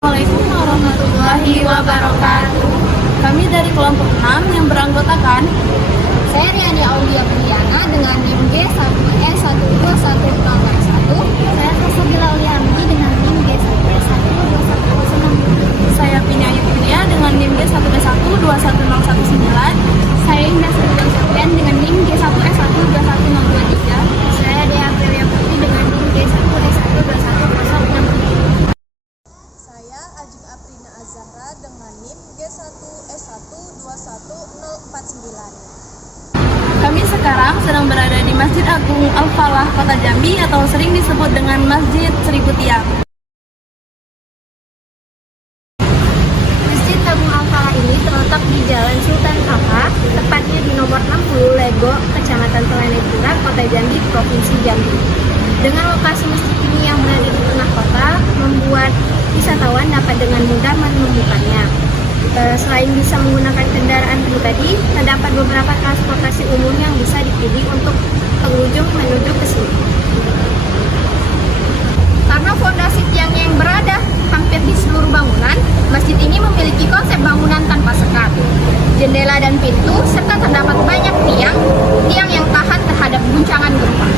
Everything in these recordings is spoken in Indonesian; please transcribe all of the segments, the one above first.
Assalamualaikum warahmatullahi wabarakatuh. Kami dari kelompok 6 yang beranggotakan Saya Riani Aulia Budiana dengan NIM G1E12101. saya Salsabila Uliamji dengan NIM G1E12106. Saya Pinayut Pria dengan NIM G1E12119. Saya Indah Setiawan Sofian dengan NIM G1E12123. Saya Dea Aprilia Putri dengan NIM G1E12106. Saya Ajeng Aprina Azahra dengan NIM G1S1211049. Kami sekarang sedang berada di Masjid Agung Al-Falah, Kota Jambi atau sering disebut dengan Masjid Seribu Tiang. Masjid Agung Al-Falah ini terletak di Jalan Sultan Toha, tepatnya di nomor 60 Lego, Kecamatan Telanetira, Kota Jambi, Provinsi Jambi. Dengan lokasi masjid ini yang berada di tengah kota, membuat wisatawan dapat dengan mudah menemukannya. Selain bisa menggunakan kendaraan pribadi, terdapat beberapa transportasi umum yang bisa dipilih untuk pengunjung menuju ke sini. Karena fondasi tiangnya yang berada hampir di seluruh bangunan, masjid ini memiliki konsep bangunan tanpa sekat, jendela dan pintu, serta terdapat banyak tiang yang tahan terhadap guncangan gempa.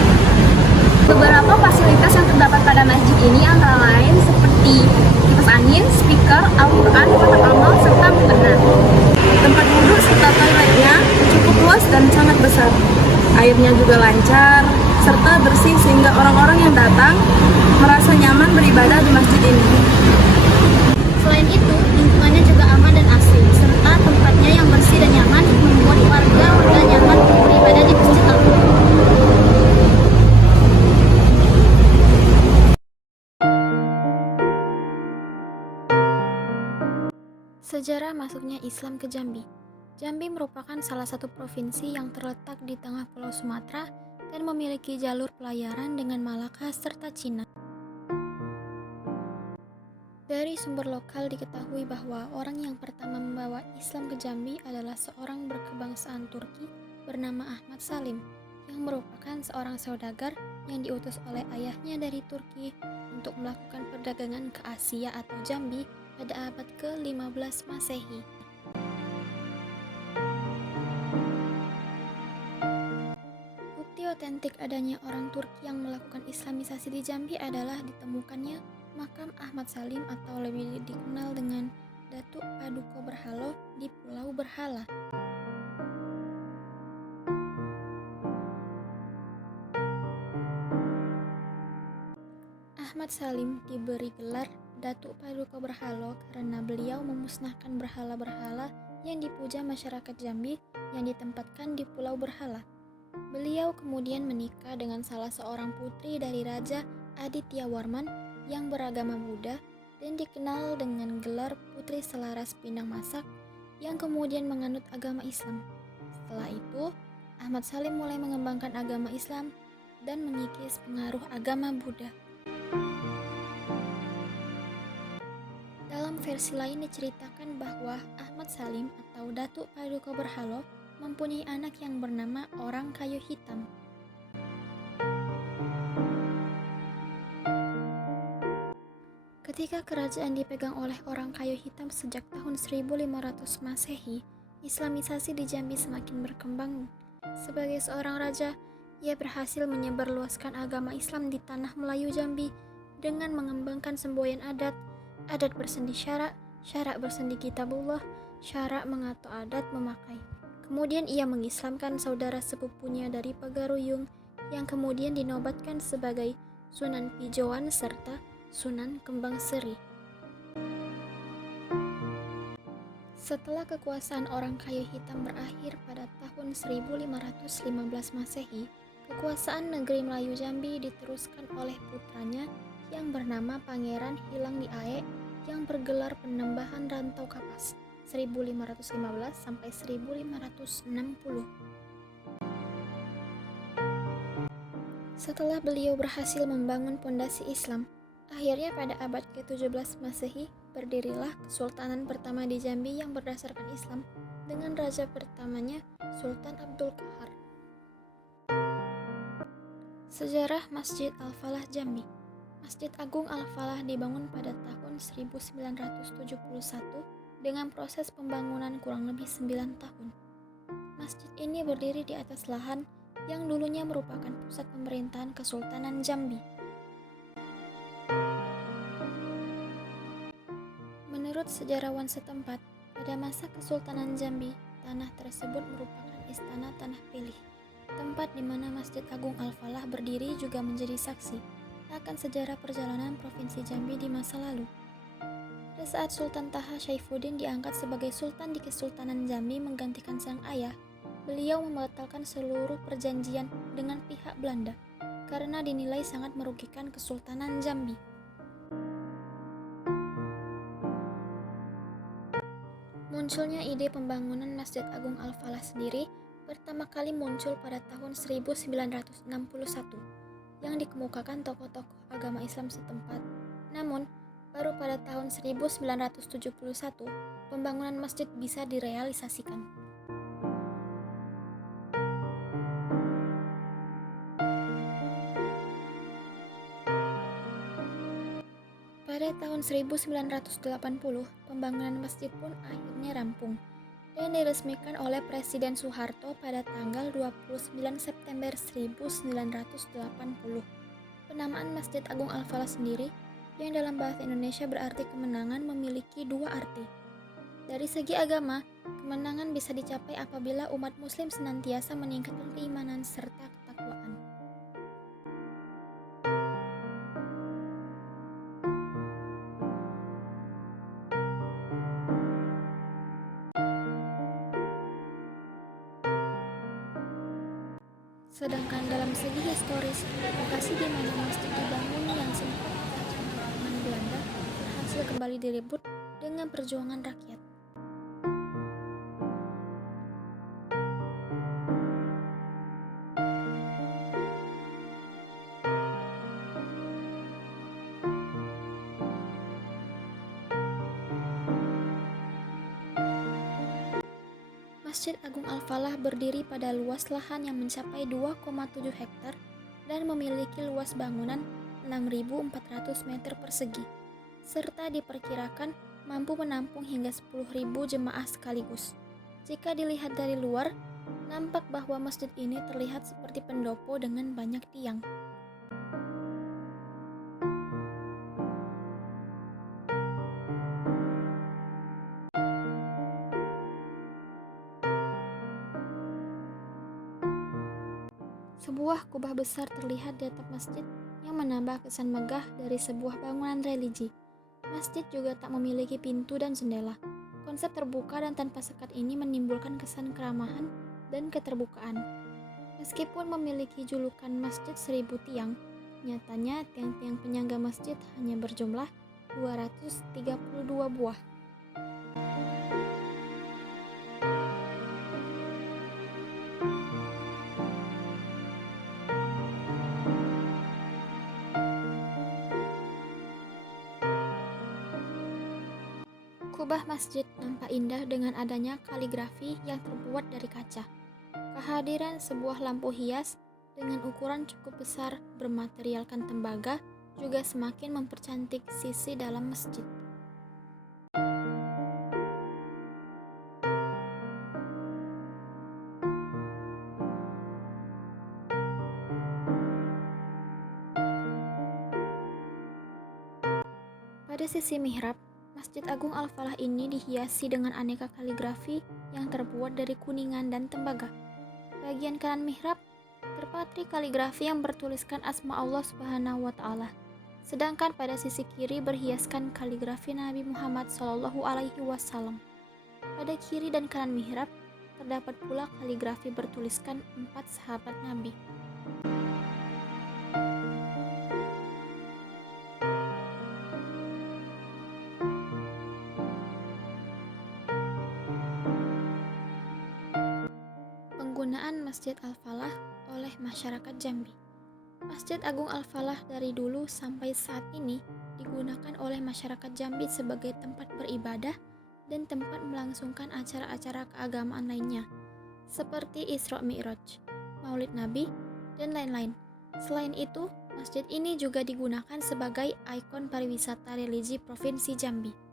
Beberapa fasilitas yang terdapat pada masjid ini antara lain seperti kipas angin, speaker, Al-Quran, kotak amal, serta mukena. Tempat duduk serta toiletnya cukup luas dan sangat besar. Airnya juga lancar serta bersih sehingga orang-orang yang datang merasa nyaman beribadah di masjid ini. Selain itu, lingkungannya juga aman dan asri, serta tempatnya yang bersih dan nyaman membuat warga nyaman beribadah di masjid Al-Quran. Sejarah masuknya Islam ke Jambi. Jambi merupakan salah satu provinsi yang terletak di tengah Pulau Sumatera dan memiliki jalur pelayaran dengan Malaka serta Cina. Dari sumber lokal diketahui bahwa orang yang pertama membawa Islam ke Jambi adalah seorang berkebangsaan Turki bernama Ahmad Salim, yang merupakan seorang saudagar yang diutus oleh ayahnya dari Turki untuk melakukan perdagangan ke Asia atau Jambi pada abad ke-15 Masehi. Bukti otentik adanya orang Turki yang melakukan Islamisasi di Jambi adalah ditemukannya makam Ahmad Salim atau lebih dikenal dengan Datuk Paduka Berhalo di Pulau Berhala. Ahmad Salim diberi gelar Datuk Paduka Berhalo karena beliau memusnahkan berhala-berhala yang dipuja masyarakat Jambi yang ditempatkan di Pulau Berhala. Beliau kemudian menikah dengan salah seorang putri dari Raja Aditya Warman yang beragama Buddha dan dikenal dengan gelar Putri Selaras Pinang Masak yang kemudian menganut agama Islam. Setelah itu, Ahmad Salim mulai mengembangkan agama Islam dan mengikis pengaruh agama Buddha. Dalam versi lain diceritakan bahwa Ahmad Salim atau Datuk Paduka Berhalo mempunyai anak yang bernama Orang Kayu Hitam. Ketika kerajaan dipegang oleh Orang Kayu Hitam sejak tahun 1500 Masehi, Islamisasi di Jambi semakin berkembang. Sebagai seorang raja, ia berhasil menyebarluaskan agama Islam di tanah Melayu Jambi dengan mengembangkan semboyan adat bersendi syarak bersendi kitabullah, syarak mengatur adat memakai. Kemudian ia mengislamkan saudara sepupunya dari Pagaruyung yang kemudian dinobatkan sebagai Sunan Pijoan serta Sunan Kembang Seri. Setelah kekuasaan Orang Kayu Hitam berakhir pada tahun 1515 Masehi, kekuasaan negeri Melayu Jambi diteruskan oleh putranya yang bernama Pangeran Hilang di Aek yang bergelar Penembahan Rantau Kapas 1515 sampai 1560. Setelah beliau berhasil membangun pondasi Islam, akhirnya pada abad ke-17 Masehi berdirilah Kesultanan pertama di Jambi yang berdasarkan Islam dengan raja pertamanya Sultan Abdul Qahar. Sejarah Masjid Al-Falah Jambi. Masjid Agung Al-Falah dibangun pada tahun 1971 dengan proses pembangunan kurang lebih 9 tahun. Masjid ini berdiri di atas lahan yang dulunya merupakan pusat pemerintahan Kesultanan Jambi. Menurut sejarawan setempat, pada masa Kesultanan Jambi, tanah tersebut merupakan istana Tanah Pilih. Tempat di mana Masjid Agung Al-Falah berdiri juga menjadi saksi akan sejarah perjalanan Provinsi Jambi di masa lalu. Pada saat Sultan Taha Syaifuddin diangkat sebagai Sultan di Kesultanan Jambi menggantikan sang ayah, beliau membatalkan seluruh perjanjian dengan pihak Belanda karena dinilai sangat merugikan Kesultanan Jambi. Munculnya ide pembangunan Masjid Agung Al-Falah sendiri pertama kali muncul pada tahun 1961 yang dikemukakan tokoh-tokoh agama Islam setempat. Namun, baru pada tahun 1971 pembangunan masjid bisa direalisasikan. Pada tahun 1980, pembangunan masjid pun akhirnya rampung dan diresmikan oleh Presiden Soeharto pada tanggal 29 September 1980. Penamaan Masjid Agung Al-Falah sendiri, yang dalam bahasa Indonesia berarti kemenangan, memiliki dua arti. Dari segi agama, kemenangan bisa dicapai apabila umat muslim senantiasa meningkatkan keimanan serta ketakwaan. Sedangkan dalam segi historis, lokasi di mana masjid dibangun yang sempat terhancam pengepungan Belanda berhasil kembali direbut dengan perjuangan rakyat. Masjid Agung Al-Falah berdiri pada luas lahan yang mencapai 2,7 hektar dan memiliki luas bangunan 6.400 meter persegi, serta diperkirakan mampu menampung hingga 10.000 jemaah sekaligus. Jika dilihat dari luar, nampak bahwa masjid ini terlihat seperti pendopo dengan banyak tiang. Sebuah kubah besar terlihat di atap masjid yang menambah kesan megah dari sebuah bangunan religi. Masjid juga tak memiliki pintu dan jendela. Konsep terbuka dan tanpa sekat ini menimbulkan kesan keramahan dan keterbukaan. Meskipun memiliki julukan Masjid 1000 Tiang, nyatanya tiang-tiang penyangga masjid hanya berjumlah 232 buah. Kubah masjid nampak indah dengan adanya kaligrafi yang terbuat dari kaca. Kehadiran sebuah lampu hias dengan ukuran cukup besar bermaterialkan tembaga juga semakin mempercantik sisi dalam masjid. Pada sisi mihrab, Masjid Agung Al-Falah ini dihiasi dengan aneka kaligrafi yang terbuat dari kuningan dan tembaga. Bagian kanan mihrab terpatri kaligrafi yang bertuliskan asma Allah Subhanahu wa Ta'ala. Sedangkan pada sisi kiri berhiaskan kaligrafi Nabi Muhammad SAW. Pada kiri dan kanan mihrab terdapat pula kaligrafi bertuliskan 4 sahabat Nabi. Penggunaan Masjid Al-Falah oleh masyarakat Jambi. Masjid Agung Al-Falah dari dulu sampai saat ini digunakan oleh masyarakat Jambi sebagai tempat beribadah dan tempat melangsungkan acara-acara keagamaan lainnya, seperti Isra Mi'raj, Maulid Nabi, dan lain-lain. Selain itu, Masjid ini juga digunakan sebagai ikon pariwisata religi Provinsi Jambi.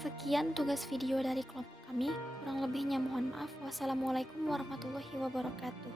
Sekian tugas video dari kelompok kami. Kurang lebihnya mohon maaf. Wassalamualaikum warahmatullahi wabarakatuh.